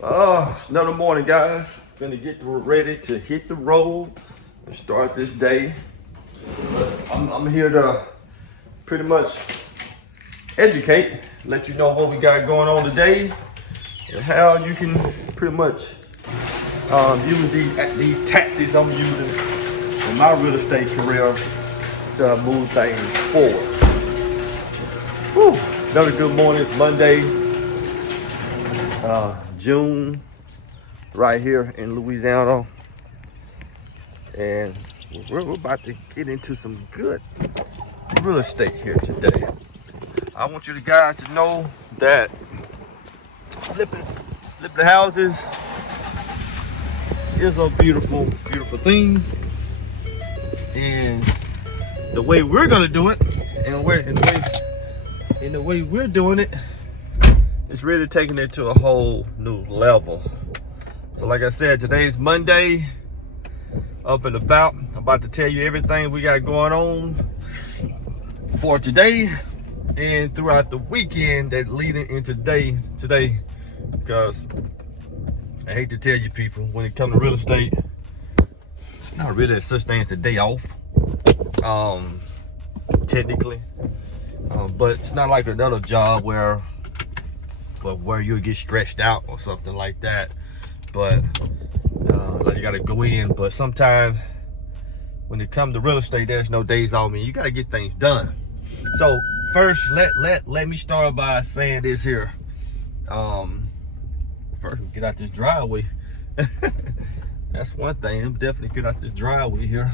Another morning, guys. Gonna get ready to hit the road and start this day. I'm here to pretty much educate, let you know what we got going on today and how you can pretty much use these tactics I'm using in my real estate career to move things forward. Whew. Another good morning. It's Monday, June, right here in Louisiana, and we're about to get into some good real estate here today. I want you guys to know that flipping houses is a beautiful thing, and the way we're gonna do it, and the way we're doing it, it's really taking it to a whole new level. So like I said, today's Monday, up and about. I'm about to tell you everything we got going on for today and throughout the weekend that leading into today, because I hate to tell you people, when it comes to real estate, it's not really such thing as a day off, technically, but it's not like another job where you'll get stretched out or something like that. But like you gotta go in. But sometimes when it comes to real estate, there's no days off. I mean, you gotta get things done. So first, let me start by saying this here. First, we get out this driveway. That's one thing. I'm definitely get out this driveway here.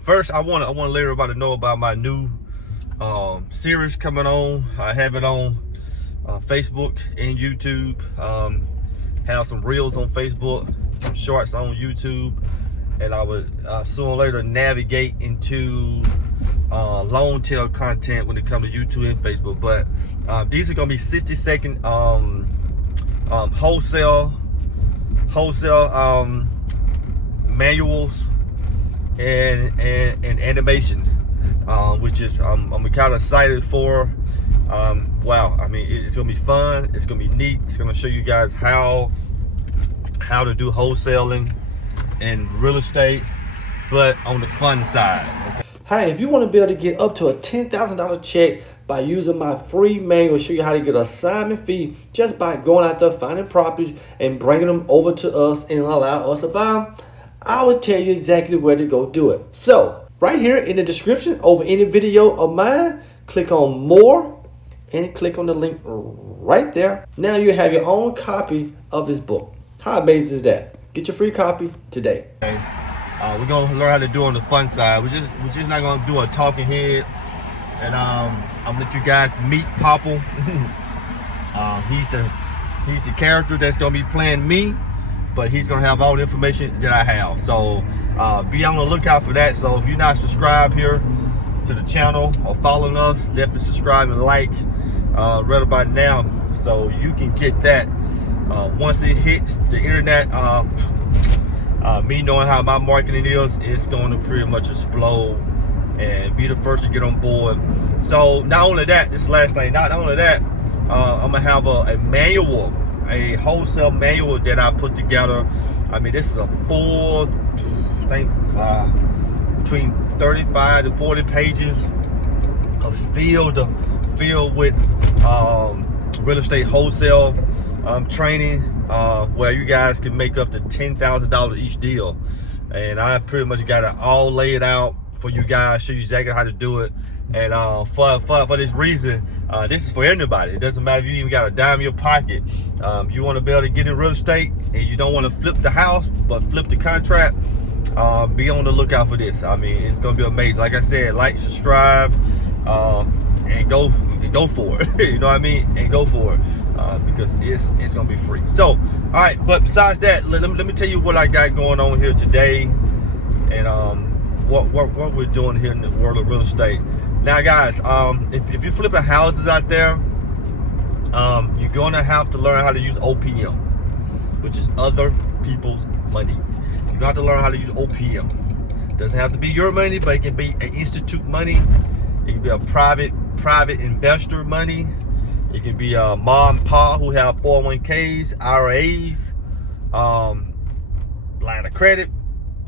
First, I want to let everybody know about my new series coming on. I have it on Facebook and YouTube. Have some reels on Facebook, some shorts on YouTube, and I would sooner or later navigate into long tail content when it comes to YouTube and Facebook. But these are gonna be 60-second wholesale manuals and animation, which is I'm kind of excited for. Wow, I mean, it's gonna be fun, it's gonna be neat. It's gonna show you guys how to do wholesaling and real estate, but on the fun side. Okay. Hey, if you want to be able to get up to a $10,000 check by using my free manual, show you how to get an assignment fee just by going out there, finding properties and bringing them over to us and allow us to buy them, I will tell you exactly where to go do it. So right here in the description over any video of mine, click on more and click on the link right there. Now you have your own copy of this book. How amazing is that? Get your free copy today. Okay. We're gonna learn how to do it on the fun side. We're just not gonna do a talking head. And I'm gonna let you guys meet Poppa. He's the character that's gonna be playing me, but he's gonna have all the information that I have. So be on the lookout for that. So if you're not subscribed here to the channel or following us, definitely subscribe and like right about now, so you can get that once it hits the internet. Me knowing how my marketing is, it's going to pretty much explode and be the first to get on board. So not only that, this last thing, not only that, I'm gonna have a manual, a wholesale manual that I put together. I mean, this is a full thing, between 35 to 40 pages of filled with real estate wholesale training, where you guys can make up to $10,000 each deal. And I pretty much got it all laid out for you guys, show you exactly how to do it. And for this reason, this is for anybody. It doesn't matter if you even got a dime in your pocket. You want to be able to get in real estate and you don't want to flip the house but flip the contract, be on the lookout for this. I mean, it's gonna be amazing. Like I said, like, subscribe, and go for it. You know what I mean? And go for it, because it's gonna be free. So all right, but besides that, let me tell you what I got going on here today, and what we're doing here in the world of real estate. Now guys, if you're flipping houses out there, you're gonna have to learn how to use OPM, which is other people's money. You got to learn how to use OPM. It doesn't have to be your money, but it can be an institute money. It can be a private investor money. It can be mom and pa who have 401ks, IRAs, line of credit,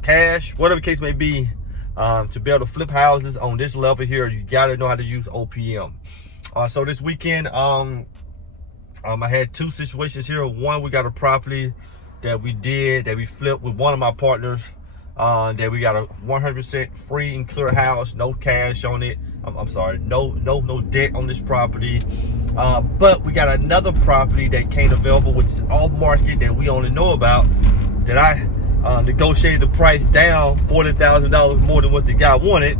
cash, whatever the case may be. To be able to flip houses on this level here, you gotta know how to use OPM. So this weekend, I had two situations here. One, we got a property that we flipped with one of my partners. That we got a 100% free and clear house, no cash on it. I'm sorry, no debt on this property. But we got another property that came available, which is off market, that we only know about. That I negotiated the price down $40,000 more than what the guy wanted.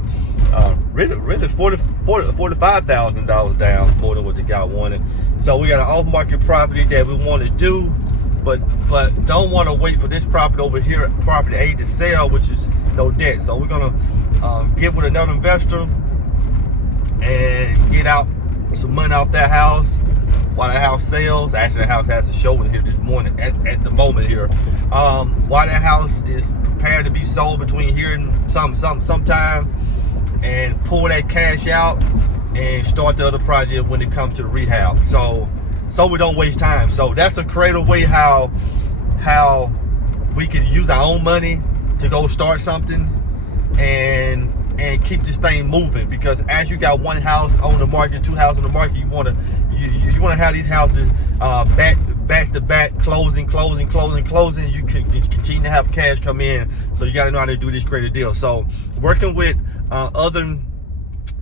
Really $45,000 down more than what the guy wanted. So we got an off market property that we want to do, but don't want to wait for this property over here, property A, to sell, which is no debt. So we're gonna get with another investor and get out some money off that house while the house sells. Actually, the house has a showing here this morning at the moment here. While that house is prepared to be sold between here and sometime, and pull that cash out and start the other project when it comes to the rehab. So we don't waste time. So that's a creative way how we can use our own money to go start something and keep this thing moving. Because as you got one house on the market, two houses on the market, you want to have these houses back to back, closing. You can continue to have cash come in. So you got to know how to do this creative deal. So working with other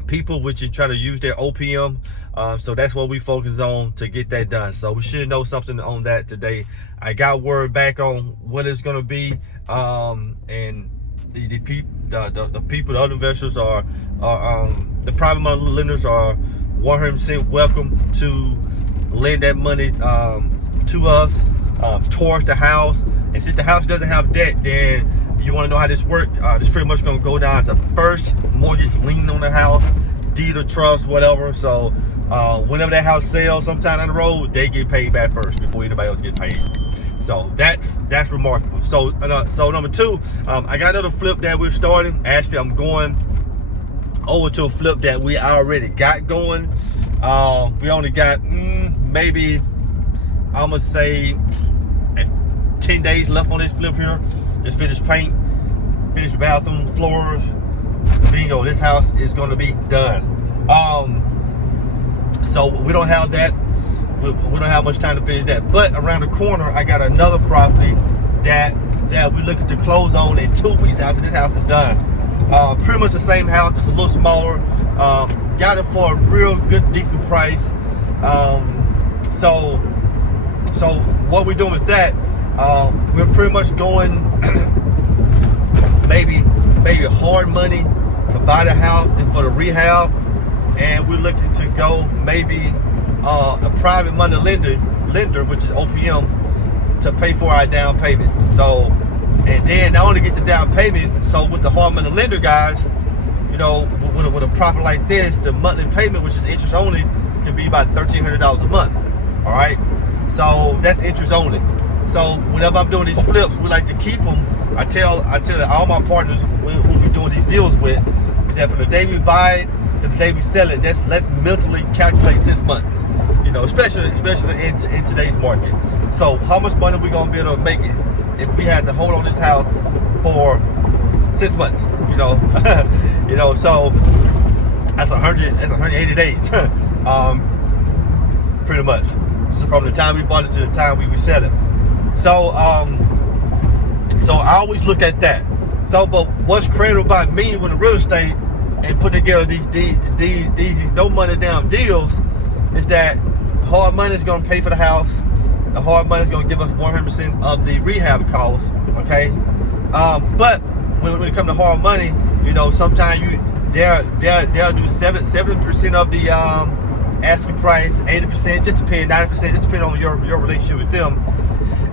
people which are trying to use their OPM. So that's what we focus on to get that done. So we should know something on that today. I got word back on what it's going to be, and the people, the other investors are the private money lenders are 100% welcome to lend that money to us towards the house. And since the house doesn't have debt, then you want to know how this works. This pretty much going to go down as a first mortgage lien on the house, deed of trust, whatever. So whenever that house sells sometime down the road, they get paid back first before anybody else get paid. So that's remarkable. So number two, I got another flip that we're starting. Actually, I'm going over to a flip that we already got going. We only got maybe, I'm gonna say 10 days left on this flip here. Just finished paint, finished bathroom, floors. Bingo, this house is gonna be done. So we don't have that. We don't have much time to finish that. But around the corner, I got another property that we're looking to close on in 2 weeks after this house is done. Pretty much the same house, just a little smaller. Got it for a real good, decent price. So what we're doing with that, we're pretty much going maybe hard money to buy the house and for the rehab, and we're looking to go maybe a private money lender, which is OPM, to pay for our down payment. So, and then not only get the down payment, so with the hard money lender guys, you know, with a property like this, the monthly payment, which is interest only, can be about $1,300 a month. All right, so that's interest only. So whenever I'm doing these flips, we like to keep them. I tell all my partners who we're doing these deals with, is that from the day we buy it to the day we sell it, let's mentally calculate 6 months. You know, especially in today's market. So how much money are we gonna be able to make it if we had to hold on this house for 6 months? You know, so that's 180 days, pretty much. So from the time we bought it to the time we sell it. So I always look at that. So, but what's creative about me when the real estate and putting together these no money down deals is that hard money is going to pay for the house. The hard money is going to give us 100% of the rehab costs. Okay, but when it comes to hard money, you know, sometimes they'll do 70% of the asking price, 80%, just depending, 90%, just depending on your relationship with them.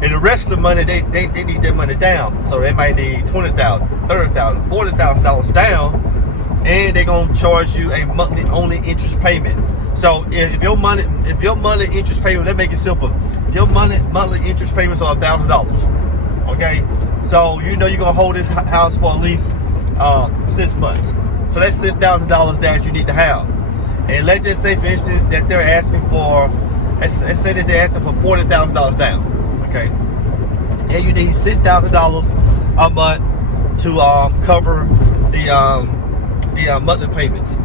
And the rest of the money, they need their money down. So they might need $20,000, $30,000, $40,000 down, and they're gonna charge you a monthly only interest payment. So if your monthly interest payment, let's make it simple. Your monthly interest payments are $1,000. Okay, so you know you're gonna hold this house for at least 6 months. So that's $6,000 that you need to have. And let's just say, for instance, that they're asking for let's say that they're asking for $40,000 down, okay, and you need $6,000 a month to cover the monthly payments.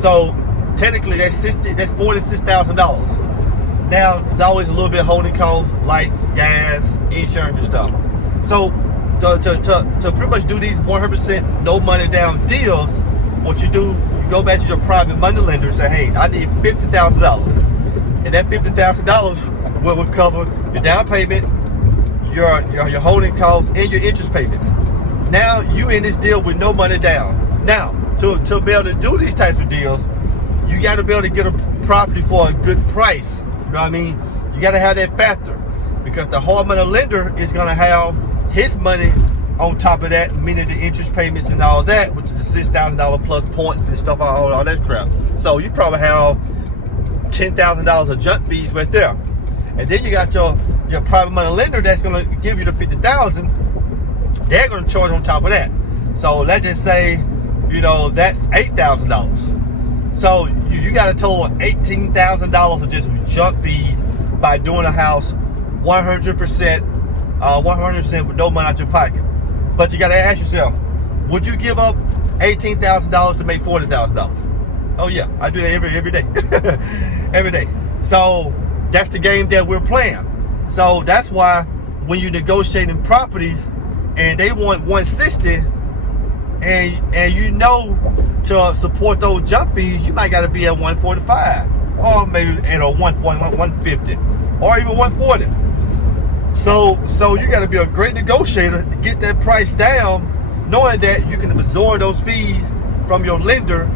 So technically that's $46,000. Now there's always a little bit of holding costs, lights, gas, insurance, and stuff. So to pretty much do these 100% no money down deals, what you do, you go back to your private money lender and say, hey, I need $50,000, and that $50,000 will cover your down payment, your holding costs, and your interest payments. Now you in this deal with no money down. Now to be able to do these types of deals, you got to be able to get a property for a good price. You know what I mean? You got to have that factor, because the hard money lender is going to have his money on top of that, meaning the interest payments and all that, which is the $6,000 plus points and stuff, all that crap. So you probably have $10,000 of junk fees right there, and then you got your private money lender that's going to give you the $50,000. They're going to charge on top of that. So let's just say, you know, that's $8,000. So you got a total of $18,000 of just junk fees by doing a house 100% with no money out your pocket. But you got to ask yourself, would you give up $18,000 to make $40,000? Oh yeah, I do that every day, every day. So that's the game that we're playing. So that's why when you're negotiating properties and they want 160, and you know, to support those jump fees, you might got to be at 145, or maybe at a 150, or even 140. So you got to be a great negotiator to get that price down, knowing that you can absorb those fees from your lender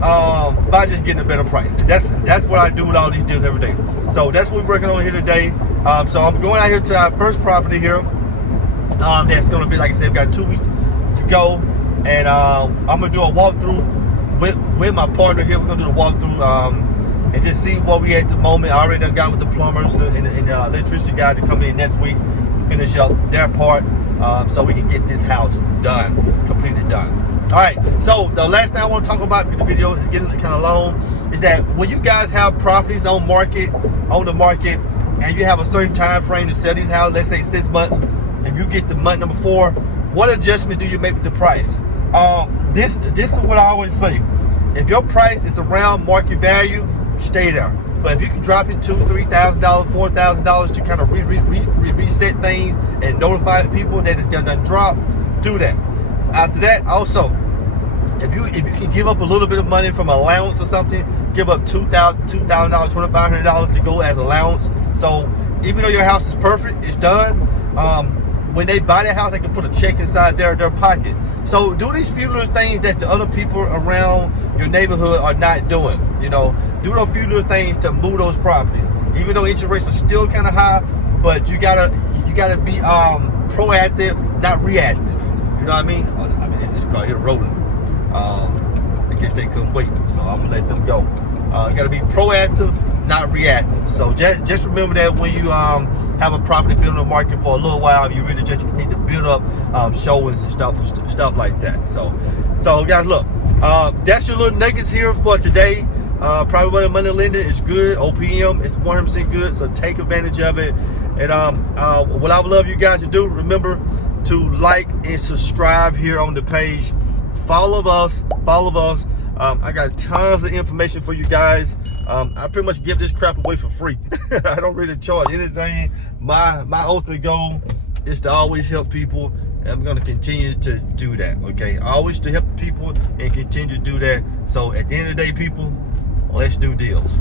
by just getting a better price. And that's what I do with all these deals every day. So that's what we're working on here today. So I'm going out here to our first property here. That's going to be, like I said, we've got 2 weeks to go, and I'm gonna do a walkthrough with my partner here. We're gonna do the walkthrough and just see what we at the moment. I already done got with the plumbers and the electricity guys to come in next week, finish up their part, so we can get this house done, completely done. All right, so the last thing I want to talk about, because the video is getting kind of long, is that when you guys have properties on the market, and you have a certain time frame to sell these houses, let's say 6 months, and you get to month number 4, what adjustments do you make with the price? This is what I always say. If your price is around market value, stay there. But if you can drop it $2,000, $3,000, $4,000 to kind of reset things and notify people that it's gonna drop, do that. After that, also, if you can give up a little bit of money from allowance or something, give up $2,000, $2,500 to go as allowance. So even though your house is perfect, it's done. When they buy their house, they can put a check inside their pocket. So do these few little things that the other people around your neighborhood are not doing. You know, do those few little things to move those properties. Even though interest rates are still kind of high, but you gotta be proactive, not reactive. You know what I mean? It's called here rolling. I guess they couldn't wait, so I'm gonna let them go. You gotta be proactive, not reactive. So just remember that when you have a property building on the market for a little while, you really just need to build up showings and stuff like that. So guys, look, that's your little nuggets here for today. Private money lending is good. OPM is 100% good, so take advantage of it. And what I would love you guys to do, remember to like and subscribe here on the page. Follow us. I got tons of information for you guys. I pretty much give this crap away for free. I don't really charge anything. My ultimate goal is to always help people, and I'm going to continue to do that. Okay, always to help people and continue to do that. So at the end of the day, people, let's do deals.